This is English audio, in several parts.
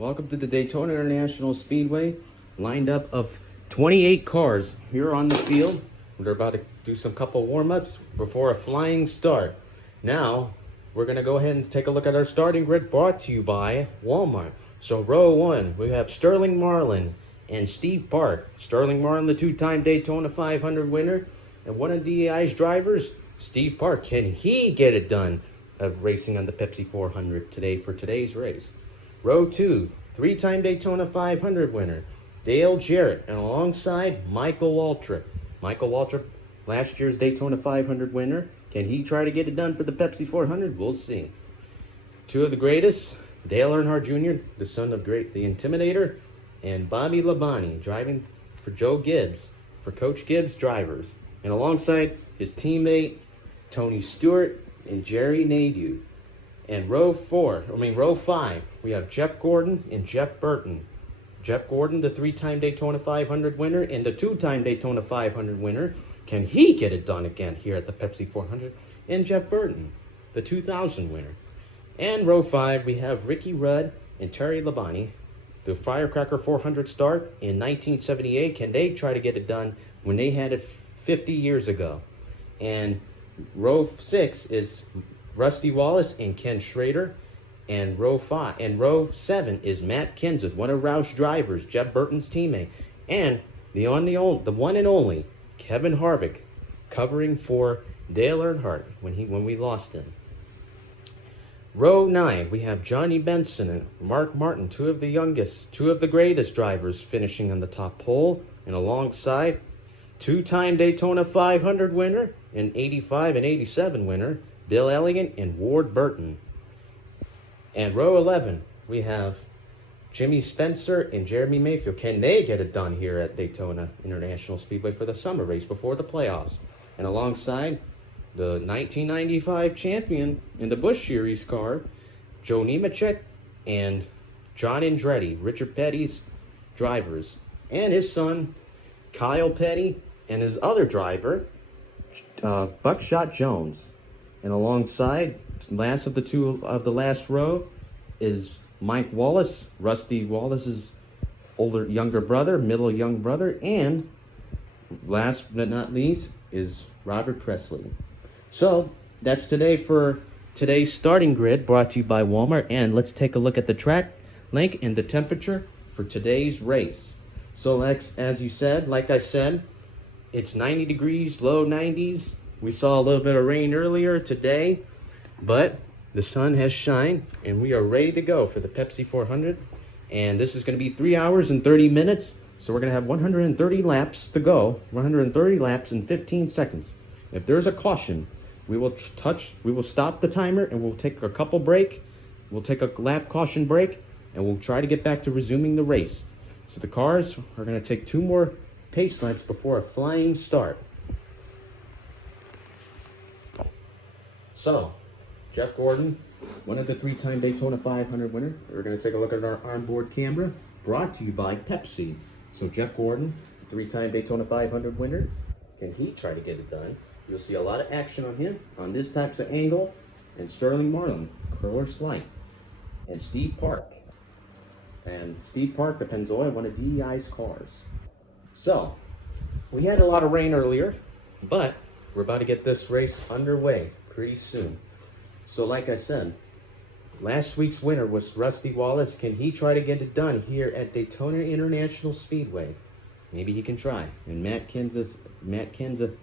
Welcome to the Daytona International Speedway. Lined up of 28 cars here on the field. We're about to do some couple warm-ups before a flying start. Now, we're going to go ahead and take a look at our starting grid brought to you by Walmart. So row one, we have Sterling Marlin and Steve Park. Sterling Marlin, the two-time Daytona 500 winner, and one of DEI's drivers, Steve Park. Can he get it done of racing on the Pepsi 400 today for today's race? Row two, three-time Daytona 500 winner, Dale Jarrett, and alongside Michael Waltrip. Michael Waltrip, last year's Daytona 500 winner. Can he try to get it done for the Pepsi 400? We'll see. Two of the greatest, Dale Earnhardt Jr., the son of the Intimidator, and Bobby Labonte, driving for Joe Gibbs, for Coach Gibbs drivers. And alongside his teammate, Tony Stewart and Jerry Nadeau. And row five, we have Jeff Gordon and Jeff Burton. Jeff Gordon, the three-time Daytona 500 winner and the two-time Daytona 500 winner. Can he get it done again here at the Pepsi 400? And Jeff Burton, the 2000 winner. And row five, we have Ricky Rudd and Terry Labonte, the Firecracker 400 start in 1978. Can they try to get it done when they had it 50 years ago? And row six is Rusty Wallace and Ken Schrader. And row seven is Matt Kenseth, one of Roush's drivers, Jeff Burton's teammate, and the one and only Kevin Harvick, covering for Dale Earnhardt when we lost him. Row nine, we have Johnny Benson and Mark Martin, two of the greatest drivers, finishing on the top pole, and alongside two-time Daytona 500 winner and 85 and 87 winner, Bill Elliott and Ward Burton. And row 11, we have Jimmy Spencer and Jeremy Mayfield. Can they get it done here at Daytona International Speedway for the summer race before the playoffs? And alongside the 1995 champion in the Busch Series car, Joe Nemechek and John Andretti, Richard Petty's drivers, and his son, Kyle Petty, and his other driver, Buckshot Jones. And alongside, last of the last row is Mike Wallace, Rusty Wallace's younger brother, middle young brother, and last but not least is Robert Presley. So that's today for today's starting grid brought to you by Walmart. And let's take a look at the track link and the temperature for today's race. So like I said, it's 90 degrees, low 90s. We saw a little bit of rain earlier today, but the sun has shined and we are ready to go for the Pepsi 400. And this is going to be 3 hours and 30 minutes. So we're going to have 130 laps to go, 130 laps in 15 seconds. If there's a caution, we will stop the timer and we'll take a couple break. We'll take a lap caution break and we'll try to get back to resuming the race. So the cars are going to take 2 more pace laps before a flying start. So, Jeff Gordon, one of the three-time Daytona 500 winner. We're going to take a look at our onboard camera, brought to you by Pepsi. So Jeff Gordon, three-time Daytona 500 winner. Can he try to get it done? You'll see a lot of action on him on this type of angle. And Sterling Marlin, course light. And Steve Park. And Steve Park, the Pennzoil, one of DEI's cars. So, we had a lot of rain earlier, but we're about to get this race underway pretty soon. So like I said, last week's winner was Rusty Wallace. Can he try to get it done here at Daytona International Speedway? Maybe he can try. And Matt Kenseth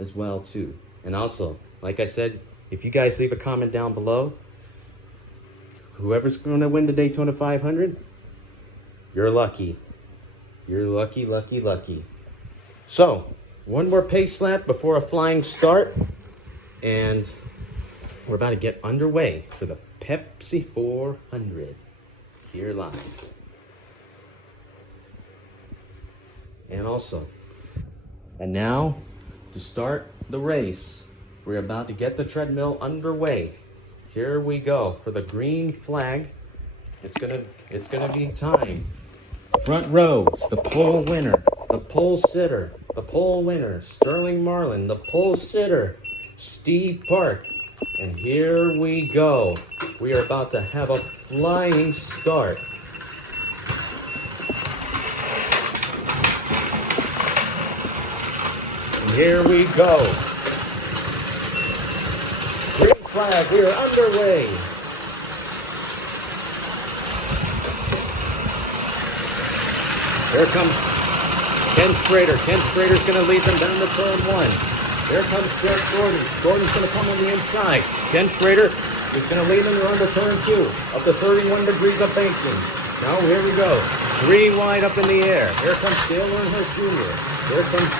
as well too. And also, like I said, if you guys leave a comment down below, whoever's going to win the Daytona 500, you're lucky. You're lucky, lucky, lucky. So, one more pace lap before a flying start. And we're about to get underway for the Pepsi 400 here live. And now, to start the race, we're about to get the treadmill underway. Here we go for the green flag. It's gonna be time. Front row, the pole winner, the pole sitter, the pole winner, Sterling Marlin, the pole sitter, Steve Park. And here we go. We are about to have a flying start. here we go. Green flag, we are underway. Here comes Ken Schrader. Ken Schrader's going to lead them down to turn one. Here comes Jeff Gordon. Gordon's going to come on the inside. Ken Schrader is going to lead them around to turn two up to 31 degrees of banking. Now here we go. 3 wide up in the air. Here comes Dale Earnhardt Jr. Here comes,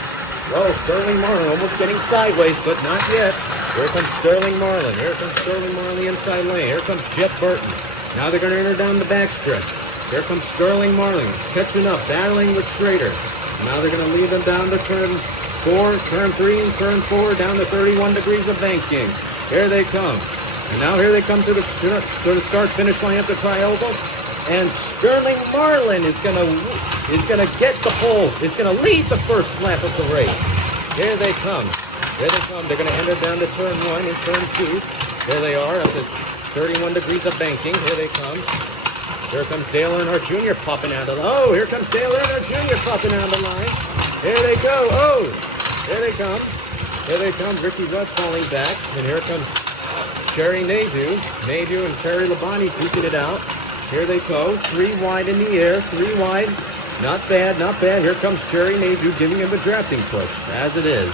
Sterling Marlin almost getting sideways, but not yet. Here comes Sterling Marlin. Here comes Sterling Marlin the inside lane. Here comes Jeff Burton. Now they're going to enter down the backstretch. Here comes Sterling Marlin catching up, battling with Schrader. Now they're going to lead them down to turn 4, turn 3, and turn 4, down to 31 degrees of banking. Here they come. And now here they come to the start-finish line at the Tri-Oval. And Sterling Marlin is gonna get the pole. Is gonna lead the first lap of the race. Here they come. Here they come. They're gonna enter down to turn 1 and turn 2. There they are at the 31 degrees of banking. Here they come. Here comes Dale Earnhardt Jr. popping out of the line. Oh, here comes Dale Earnhardt Jr. popping out of the line. Here they go. Oh, here they come. Here they come. Ricky Rudd falling back. And here comes Jerry Nadeau. Nadeau and Terry Labonte duking it out. Here they go. 3 wide in the air. 3 wide. Not bad, not bad. Here comes Jerry Nadeau giving him a drafting push, as it is.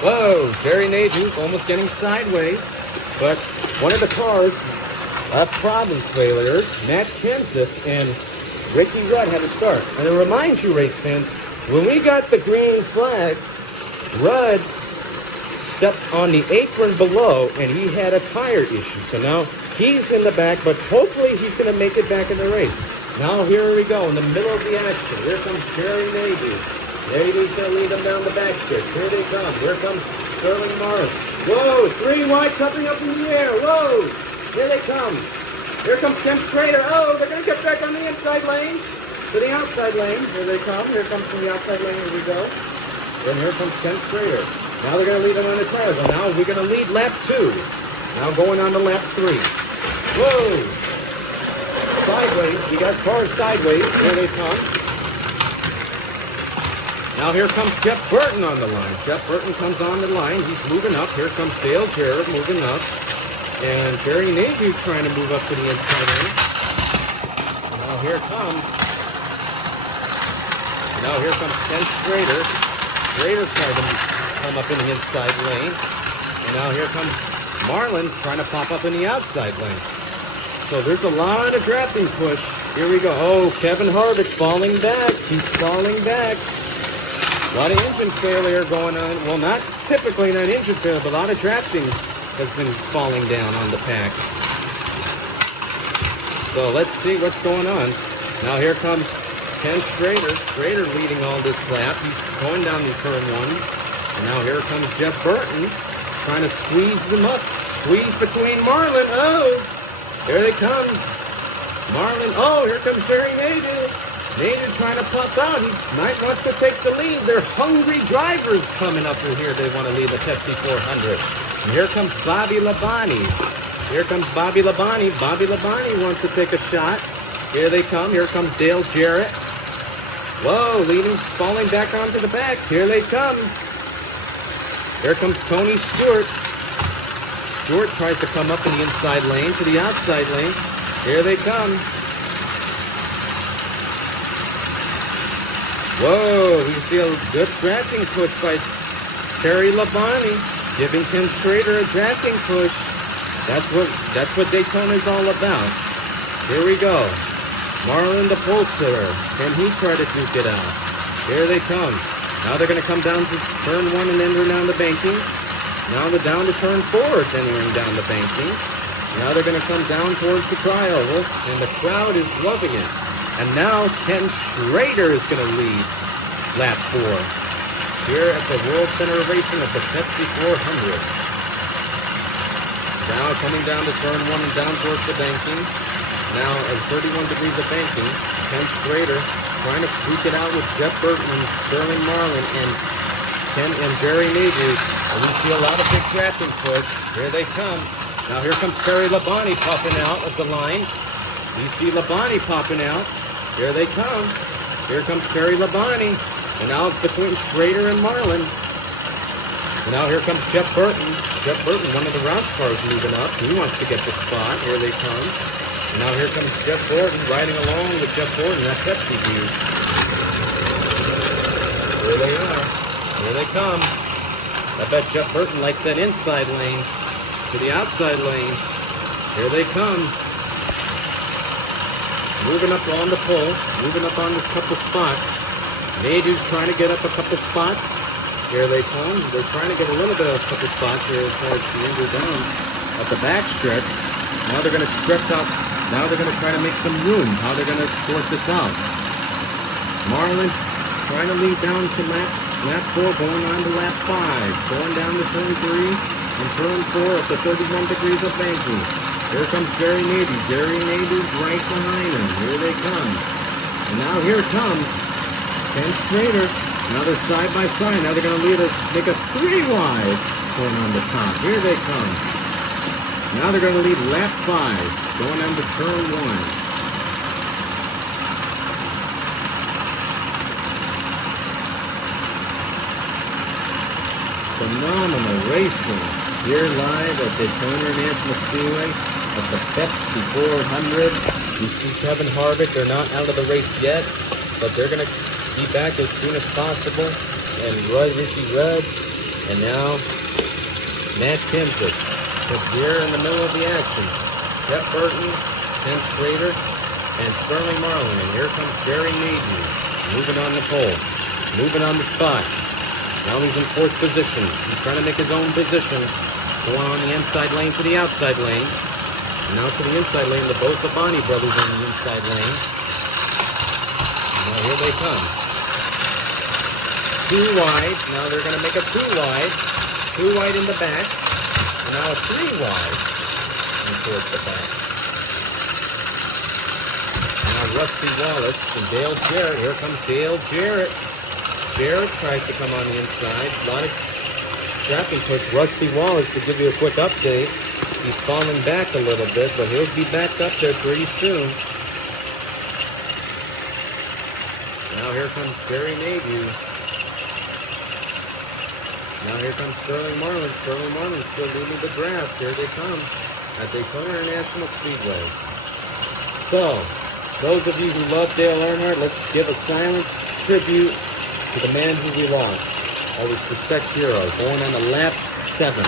Whoa, Jerry Nadeau almost getting sideways. But one of the cars have problems failures. Matt Kenseth and Ricky Rudd had to start. And to remind you, race fans, when we got the green flag, Rudd stepped on the apron below and he had a tire issue. So now he's in the back, but hopefully he's going to make it back in the race. Now here we go in the middle of the action. Here comes Jerry Nadeau. Nadeau's going to lead them down the backstretch. Here they come. Here comes Sterling Marlin. Whoa, 3 wide coming up in the air. Whoa, here they come. Here comes Ken Schrader. Oh, they're going to get back on the inside lane to the outside lane. Here they come. Here comes from the outside lane. Here we go. And here comes Ken Schrader. Now they're going to lead them on the trial. Now we're going to lead lap 2. Now going on to lap 3. Whoa! Sideways. We got cars sideways. Here they come. Now here comes Jeff Burton on the line. Jeff Burton comes on the line. He's moving up. Here comes Dale Jarrett moving up. And Jerry Nadeau trying to move up to the inside lane. Now here comes Ken Schrader. Schrader tried to come up in the inside lane. And now here comes Marlin trying to pop up in the outside lane. So there's a lot of drafting push. Here we go. Oh, Kevin Harvick falling back. He's falling back. A lot of engine failure going on. Well, not typically not engine failure, but a lot of drafting has been falling down on the packs. So let's see what's going on. Now here comes Ken Schrader. Schrader leading all this lap. He's going down the turn 1. And now here comes Jeff Burton trying to squeeze them up. Squeeze between Marlin. Oh, here they comes. Marlin. Oh, here comes Jerry Nadeau. Nadeau trying to pop out. He might wants to take the lead. They're hungry drivers coming up in here. They want to lead the Pepsi 400. And here comes Bobby Labonte. Here comes Bobby Labonte. Bobby Labonte wants to take a shot. Here they come. Here comes Dale Jarrett. Whoa, leading, falling back onto the back. Here they come. Here comes Tony Stewart. Stewart tries to come up in the inside lane to the outside lane. Here they come. Whoa, we see a good drafting push by Terry Labonte, giving Ken Schrader a drafting push. That's what Daytona is all about. Here we go. Marlin the pole sitter. Can he try to duke it out? Here they come. Now they're going to come down to turn 1 and enter down the banking. Now they're down to turn 4, entering down the banking. Now they're going to come down towards the tri-oval, and the crowd is loving it. And now Ken Schrader is going to lead lap 4 here at the World Center of Racing of the Pepsi 400. Now coming down to turn 1 and down towards the banking. Now at 31 degrees of banking, Ken Schrader trying to duke it out with Jeff Burton and Sterling Marlin and Ken and Jerry Nadeau. And we see a lot of big drafting push. Here they come. Now here comes Terry Labonte popping out of the line. You see Labonte popping out. Here they come. Here comes Terry Labonte. And now it's between Schrader and Marlin. And now here comes Jeff Burton. Jeff Burton, one of the Roush cars, moving up. He wants to get the spot. Here they come. And now here comes Jeff Gordon riding along with Jeff Gordon, that Pepsi dude. Here they are. Here they come. I bet Jeff Burton likes that inside lane to the outside lane. Here they come. Moving up on the pole. Moving up on this couple spots. Nadu's trying to get up a couple spots. Here they come. They're trying to get a little bit of a couple spots here as far as Andrew down at the back stretch. Now they're going to stretch out. Now they're going to try to make some room. How they're going to sort this out. Marlin trying to lead down to lap 4, going on to lap 5. Going down to turn 3 and turn 4 up to 31 degrees of banking. Here comes Jerry Nadu. Jerry Nadu's right behind him. Here they come. And now here comes Ken Schrader. Now they're side by side. Now they're going to make a 3 wide going on the top. Here they come. Now they're going to lead lap 5 going on to turn 1. Phenomenal racing here live at Daytona International Speedway at the Pepsi 400. You see Kevin Harvick. They're not out of the race yet, but they're going to be back as soon as possible. And Richie Rudd, and now Matt Kenseth is here in the middle of the action. Jeff Burton, Ken Schrader, and Sterling Marlin. And here comes Jerry Nadu, moving on the pole, moving on the spot. Now he's in 4th position. He's trying to make his own position, going on the inside lane to the outside lane. And now to the inside lane, both the Bonnie brothers on the inside lane. Now here they come. 2 wide. Now they're going to make a 2 wide. 2 wide in the back. And now a 3 wide. And towards the back. Now Rusty Wallace and Dale Jarrett. Here comes Dale Jarrett. Jarrett tries to come on the inside. A lot of tracking push. Rusty Wallace, to give you a quick update, he's falling back a little bit, but he'll be back up there pretty soon. Now here comes Jerry Nadu. Now here comes Sterling Marlin. Sterling Marlin still leading the draft. Here they come at Daytona International Speedway. So, those of you who love Dale Earnhardt, let's give a silent tribute to the man who we lost. Always respect hero. Going on to lap 7.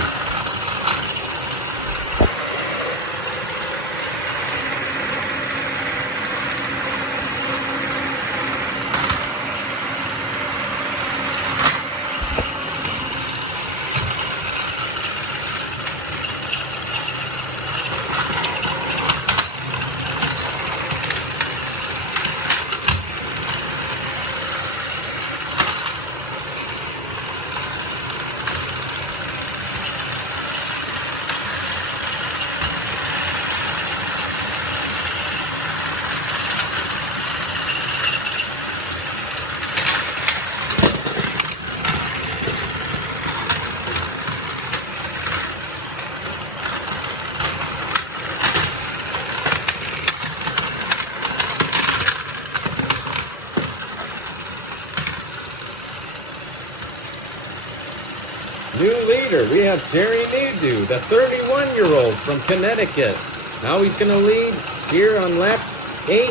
New leader, we have Jerry Nadu, the 31-year-old from Connecticut. Now he's going to lead here on lap 8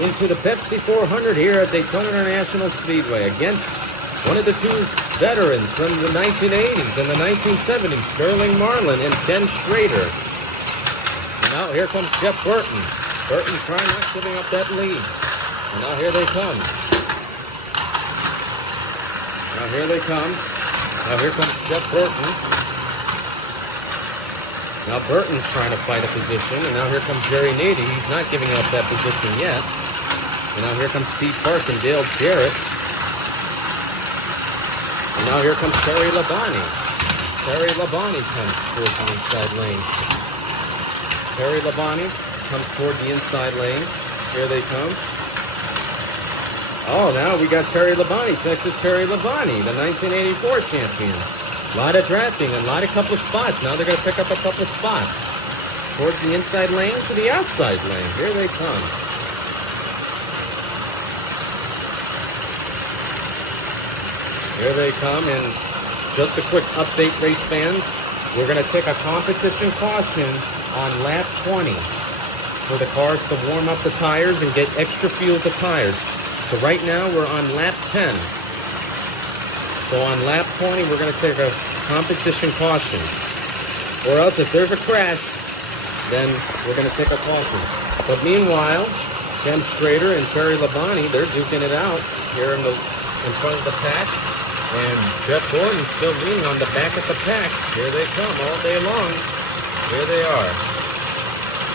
into the Pepsi 400 here at Daytona International Speedway against one of the 2 veterans from the 1980s and the 1970s, Sterling Marlin and Ken Schrader. And now here comes Jeff Burton. Burton trying not giving up that lead. And now here they come. Now here they come. Now here comes Jeff Burton. Now Burton's trying to fight a position, and now here comes Jerry Nadu. He's not giving up that position yet. And now here comes Steve Park and Dale Jarrett. And now here comes Terry Labonte. Terry Labonte comes towards the inside lane. Terry Labonte comes toward the inside lane. Here they come. Oh, now we got Terry Labonte, Texas Terry Labonte, the 1984 champion. A lot of drafting, a lot of couple spots. Now they're going to pick up a couple spots. Towards the inside lane to the outside lane. Here they come. Here they come, and just a quick update, race fans. We're going to take a competition caution on lap 20 for the cars to warm up the tires and get extra fuel to tires. So right now we're on lap 10. So on lap 20, we're going to take a competition caution. Or else if there's a crash, then we're going to take a caution. But meanwhile, Ken Schrader and Terry Labonte, they're duking it out here in front of the pack. And Jeff Gordon's still leaning on the back of the pack. Here they come all day long. Here they are.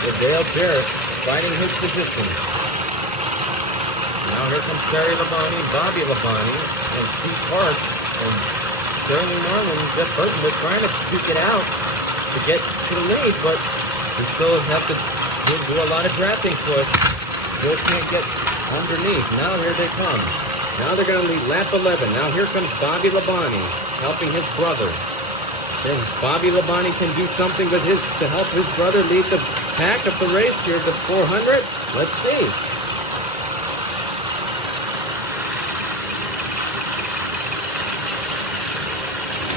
With Dale Jarrett fighting his position. Now here comes Terry Labonte, Bobby Labonte, and Steve Parks, and Sterling Marlin and Jeff Burton. They're trying to duke it out to get to the lead, but we still have to do a lot of drafting push. Still can't get underneath. Now here they come. Now they're going to lead lap 11. Now here comes Bobby Labonte helping his brother. Then Bobby Labonte can do something with to help his brother lead the pack of the race here to 400. Let's see.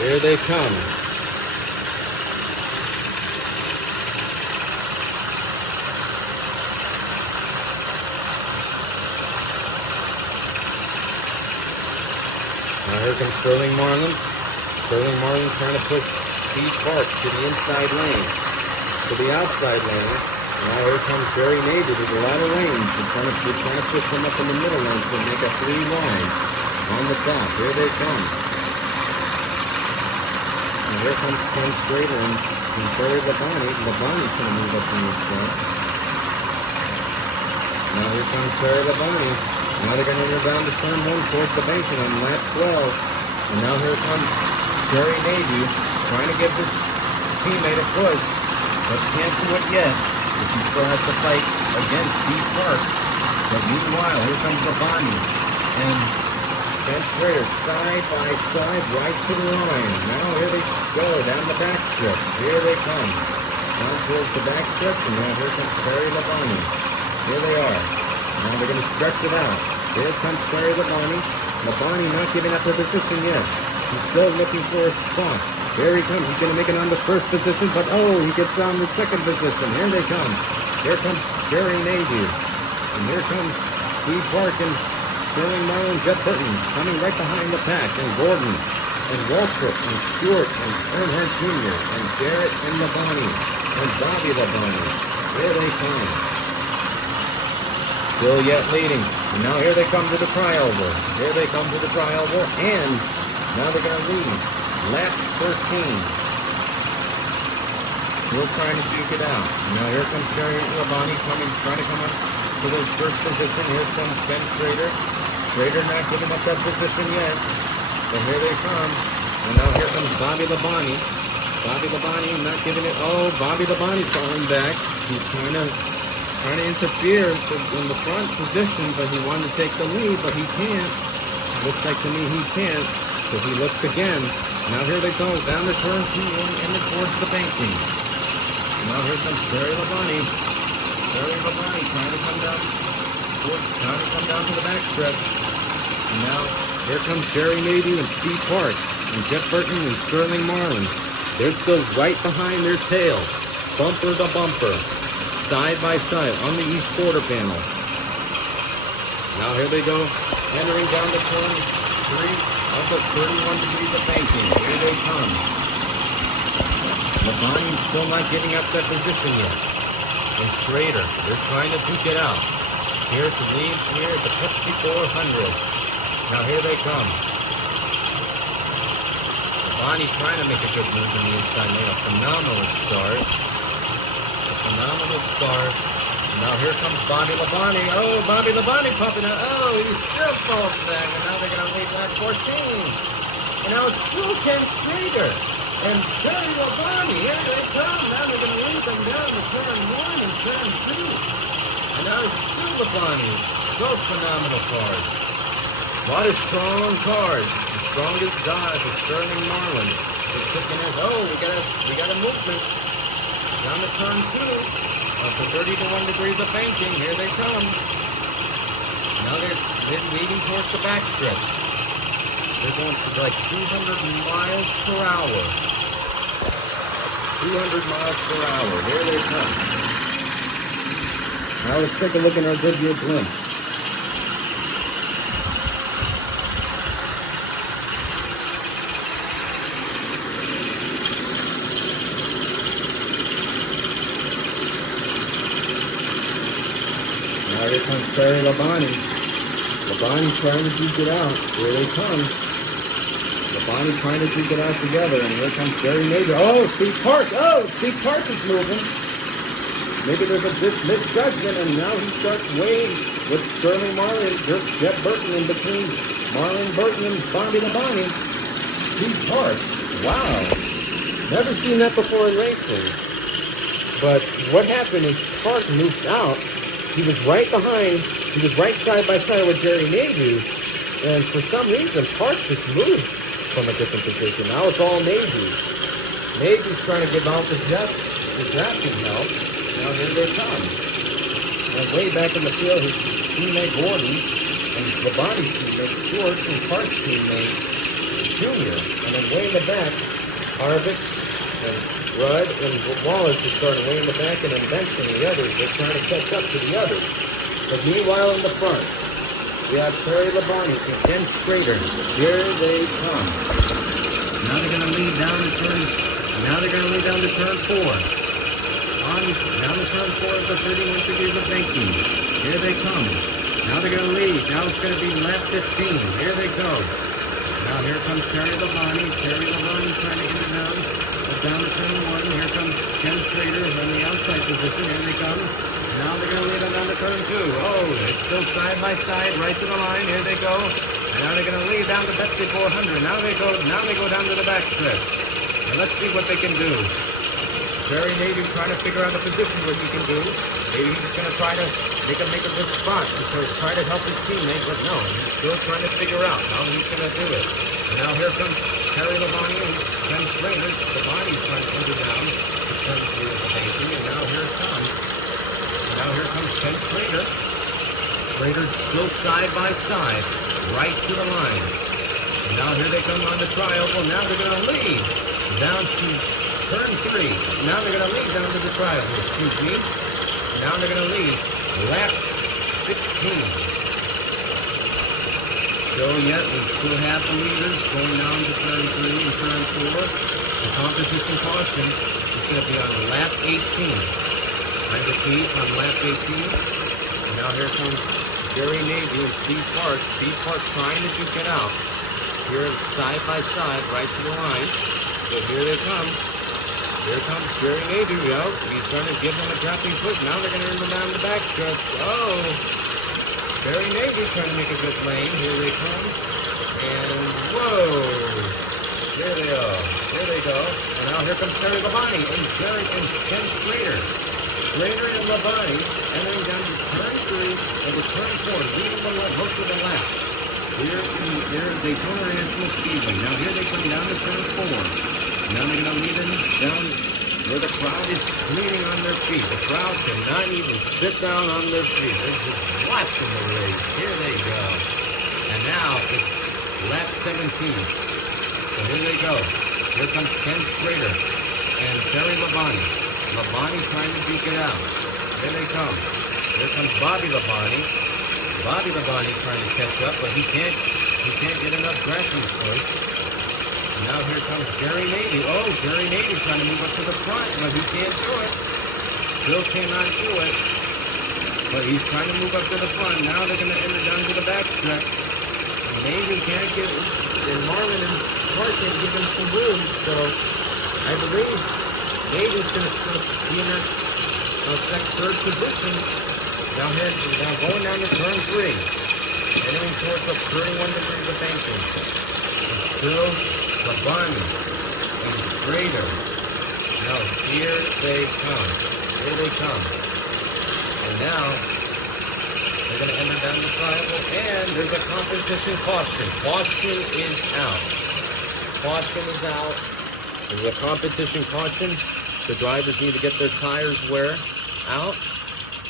Here they come. Now here comes Sterling Marlin. Sterling Marlin trying to push Steve Parks to the inside lane, to the outside lane. Now here comes Jerry Navy. There's a lot of lanes. They're trying to push them up in the middle lane to make a 3 wide on the top. Here they come. And here comes Ken Schrader and Terry Labonte. Labonte's going to move up in this front. Now here comes Terry Labonte. Now they're going to enter down the turn 1 towards the banking on lap 12. And now here comes Jerry Navy trying to give his teammate a push, but can't do it yet, because he still has to fight against Steve Parks. But meanwhile, here comes Labonte and Ken Schrader side by side right to the line. Now here they go down the back strip. Here they come. Down towards the back strip, and now here comes Terry Labonte. Here they are. Now they're going to stretch it out. Here comes Terry Labonte. Labonte not giving up the position yet. He's still looking for a spot. Here he comes. He's going to make it on the first position, but oh, he gets on the second position. Here they come. Here comes Jerry Navy. And here comes Steve Park and Sterling Marlin, Jeff Burton coming right behind the pack. And Gordon and Waltrip and Stewart and Earnhardt Jr. and Garrett and Labonte and Bobby Labonte. Here they come. Still yet leading. And now here they come to the trioval. Here they come to the trioval. And now they're going to lead. Lap 13. Still trying to duke it out. And now here comes Terry Labonte trying to come up to the first position. Here comes Ken Schrader. Schrader not giving up that position yet. But here they come. And now here comes Bobby Labonte. Bobby Labonte not giving it. Oh, Bobby Labonte's falling back. He's trying to interfere in the front position, but he wanted to take the lead, but he can't. Looks like to me he can't, so he looks again. Now here they go, down the turn 2 and towards the banking. Now here comes Terry Labonte. Terry Labonte trying to come down to the back stretch. And now here comes Jerry Navy and Steve Park and Jeff Burton and Sterling Marlin. They're still right behind their tail, bumper to bumper. Side by side on the east quarter panel. Now here they go, entering down the turn 3 of the 31 degrees of banking. Here they come. Labonte's still not giving up that position yet. And Schrader, they're trying to duke it out. Here to lead here at the Pepsi 400. Now here they come. Labonte trying to make a good move in the inside lane. A phenomenal start. Phenomenal start. Now here comes Bobby Labonte. Oh, Bobby Labonte popping out. Oh, he still falls back. And now they're going to lead lap 14. And now it's still Ken Schrader and Terry Labonte. Here they come. Now they're going to lead them down to turn 1 and turn 2. And now it's still Labonte. Both phenomenal cars. A lot of strong cars. The strongest guys is Sterling Marlin. Just kicking in. Oh, we got a movement. Down to turn 2, up to 31 degrees of banking. Here they come. Now they're leading towards the backstretch. They're going to like 200 miles per hour. 200 miles per hour. There they come. Now let's take a look in our Goodyear blimp. Now here comes Terry Labonte. Labonte trying to duke it out. Here they come. Labonte trying to duke it out together. And here comes Jerry Major. Oh, Steve Park. Oh, Steve Park is moving. Maybe there's a misjudgment, and now he starts weighing with Sterling Marlin, Jeff Burton in between Marlin Burton and Bobby Labonte. Steve Park. Wow. Never seen that before in racing. But what happened is Park moved out. He was right behind, he was right side by side with Jerry Nadu, and for some reason, Park just moved from a different position. Now it's all Nadu. Nadu's trying to give out the drafting help. Now here they come. And way back in the field, his teammate Gordon, and Labonte's teammate Stewart, and Park's teammate Junior. And then way in the back, Harvick and Rudd and Wallace is starting way in the back, and then Benson and the others, they're trying to catch up to the others. But meanwhile in the front, we have Terry Labonte and Ken Schrader. Here they come. Now they're going to lead down to turn 4. Down to turn 4 of the 31 degrees of banking. Here they come. Now they're going to lead. Now it's going to be lap 15. Here they go. Now here comes Terry Labonte. Terry Labonte trying to get it down to turn 1. Here comes Ken Schrader on the outside position. Here they come. Now they're going to lead them down to turn 2. Oh, it's still side by side, right to the line. Here they go. And now they're going to lead down to Betsy 400. Now they go down to the back strip. And let's see what they can do. Jerry Nadu trying to figure out a position what he can do. Maybe he's going to try to make a good spot and try to help his teammate, but no, he's still trying to figure out how he's going to do it. And now here comes Terry Labonte and Ken Schrader. Labonte's trying to enter down to turn 3 of the banking, and now here it comes. And now here comes Ken Schrader. Schrader still side by side, right to the line. And now here they come on the trioval. Now they're going to lead down to turn 3. Now they're going to lead down to the trioval, excuse me. Now they're going to lead lap 16. So yet we still have the leaders going down to turn 3 and turn 4. The competition caution is going to be on lap 18. I repeat, on lap 18. And now here comes Jerry Nadu and Steve Park. Steve Park trying to duke it out. Here side by side, right to the line. So here they come. Here comes Jerry Nadu, yo. He's trying to give them a dropping push. Now they're going to run down the back stretch. Oh! Jerry Nadu trying to make a good lane. Here they come. And whoa! There they are. There they go. And now here comes Terry Labonte and Jerry and Ken Schrader. Schrader and Labonte entering down to turn 3 and to turn 4, leading most of the lap. Here is Daytona National Speedway. Now here they come down to turn 4. Now they're going to lead them down where the crowd is screaming on their feet. The crowd cannot even sit down on their feet. They're just watching the race. Here they go. And now it's lap 17. So here they go. Here comes Ken Schrader and Terry Labonte. Labonte trying to duke it out. Here they come. Here comes Bobby Labonte. Bobby Labonte trying to catch up, but he can't get enough drafting points. Now here comes Jerry Nadu. Oh, Jerry Nadu trying to move up to the front, but he can't do it. Still cannot do it. But he's trying to move up to the front. Now they're going to enter down to the back stretch. Nadu can't get, and Marlin and Park can give him some room. So I believe Nadu's going to still be in that third position. Now going down to turn 3. Entering towards the 31 degrees of banking. Still Labonte and Schrader. Now here they come. Here they come. And now they're going to enter down the triangle, and there's a competition caution. Caution is out. Caution is out. There's a competition caution. The drivers need to get their tires wear out.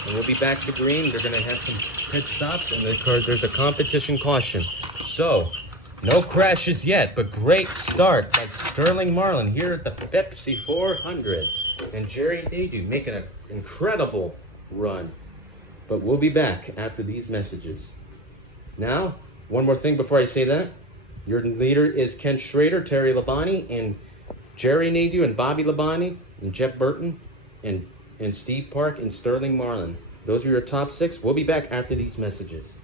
And we'll be back to green. They're going to have some pit stops, and there's a competition caution. So No crashes yet, but great start by Sterling Marlin here at the Pepsi 400. And Jerry Nadeau making an incredible run. But we'll be back after these messages. Now, one more thing before I say that. Your leader is Ken Schrader, Terry Labonte, and Jerry Nadeau, and Bobby Labonte, and Jeff Burton, and Steve Park, and Sterling Marlin. Those are your top 6. We'll be back after these messages.